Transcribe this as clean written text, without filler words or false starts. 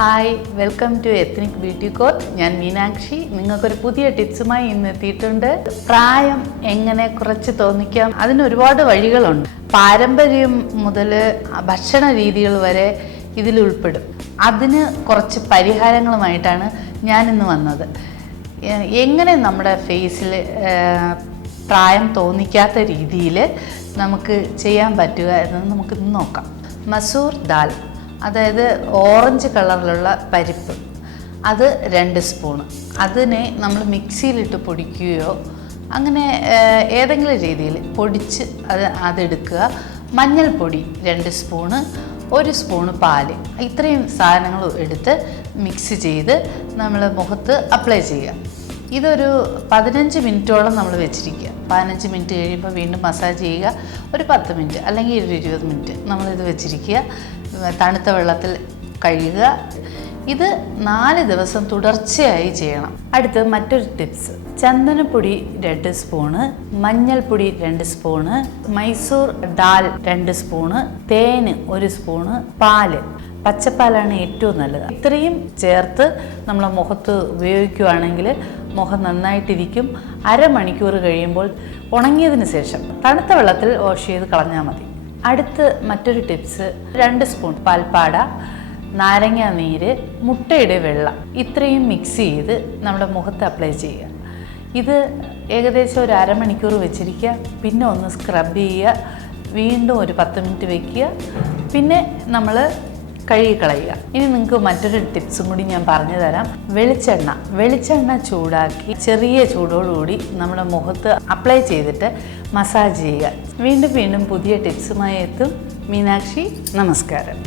Hi, welcome to ethnic beauty court. ഞാൻ മീനാക്ഷി. നിങ്ങൾക്കൊരു പുതിയ ടിപ്സുമായി ഇന്ന് എത്തിയിട്ടുണ്ട്. പ്രായം എങ്ങനെ കുറച്ച് തോന്നിക്കാം, അതിന് ഒരുപാട് വഴികളുണ്ട്. പാരമ്പര്യം മുതൽ ഭക്ഷണ രീതികൾ വരെ ഇതിൽ ഉൾപ്പെടും. അതിന് കുറച്ച് പരിഹാരങ്ങളുമായിട്ടാണ് ഞാനിന്ന് വന്നത്. എങ്ങനെ നമ്മുടെ ഫേസിൽ പ്രായം തോന്നിക്കാത്ത രീതിയിൽ നമുക്ക് ചെയ്യാൻ പറ്റുക എന്നത് നമുക്കിന്ന് നോക്കാം. മസൂർ ദാൽ, അതായത് ഓറഞ്ച് കളറിലുള്ള പരിപ്പ്, അത് 2 സ്പൂണ്. അതിനെ നമ്മൾ മിക്സിയിലിട്ട് പൊടിക്കുകയോ അങ്ങനെ ഏതെങ്കിലും രീതിയിൽ പൊടിച്ച് അതെടുക്കുക. മഞ്ഞൾപ്പൊടി 2 സ്പൂണ്, 1 സ്പൂണ് പാല്, ഇത്രയും സാധനങ്ങൾ എടുത്ത് മിക്സ് ചെയ്ത് നമ്മൾ മുഖത്ത് അപ്ലൈ ചെയ്യുക. ഇതൊരു 15 മിനിറ്റോളം നമ്മൾ വെച്ചിരിക്കുക. 15 മിനിറ്റ് കഴിയുമ്പോൾ വീണ്ടും മസാജ് ചെയ്യുക. ഒരു 10 മിനിറ്റ് അല്ലെങ്കിൽ ഒരു 20 മിനിറ്റ് നമ്മളിത് വെച്ചിരിക്കുക. തണുത്ത വെള്ളത്തിൽ കഴുകുക. ഇത് 4 ദിവസം തുടർച്ചയായി ചെയ്യണം. അടുത്ത് മറ്റൊരു ടിപ്സ്: ചന്ദനപ്പൊടി 2 സ്പൂണ്, മഞ്ഞൾപ്പൊടി 2 സ്പൂണ്, മൈസൂർ ദാൽ 2 സ്പൂണ്, തേന് 1 സ്പൂണ്, പാല്, പച്ചപ്പാലാണ് ഏറ്റവും നല്ലത്. ഇത്രയും ചേർത്ത് നമ്മൾ മുഖത്ത് ഉപയോഗിക്കുകയാണെങ്കിൽ മുഖം നന്നായിട്ടിരിക്കും. അരമണിക്കൂർ കഴിയുമ്പോൾ ഉണങ്ങിയതിന് ശേഷം തണുത്ത വെള്ളത്തിൽ വാഷ് ചെയ്ത് കളഞ്ഞാൽ മതി. അടുത്ത് മറ്റൊരു ടിപ്സ്: 2 സ്പൂൺ പാൽപ്പാട, നാരങ്ങ നീര്, മുട്ടയുടെ വെള്ളം, ഇത്രയും മിക്സ് ചെയ്ത് നമ്മുടെ മുഖത്ത് അപ്ലൈ ചെയ്യുക. ഇത് ഏകദേശം ഒരു അരമണിക്കൂർ വെച്ചിരിക്കുക. പിന്നെ ഒന്ന് സ്ക്രബ് ചെയ്യുക. വീണ്ടും ഒരു 10 മിനിറ്റ് വയ്ക്കുക. പിന്നെ നമ്മൾ കഴുകിക്കളയുക. ഇനി നിങ്ങൾക്ക് മറ്റൊരു ടിപ്സും കൂടി ഞാൻ പറഞ്ഞു തരാം. വെളിച്ചെണ്ണ ചൂടാക്കി ചെറിയ ചൂടോടുകൂടി നമ്മുടെ മുഖത്ത് അപ്ലൈ ചെയ്തിട്ട് മസാജ് ചെയ്യുക. വീണ്ടും പുതിയ ടിപ്സുമായി എത്തും. മീനാക്ഷി, നമസ്കാരം.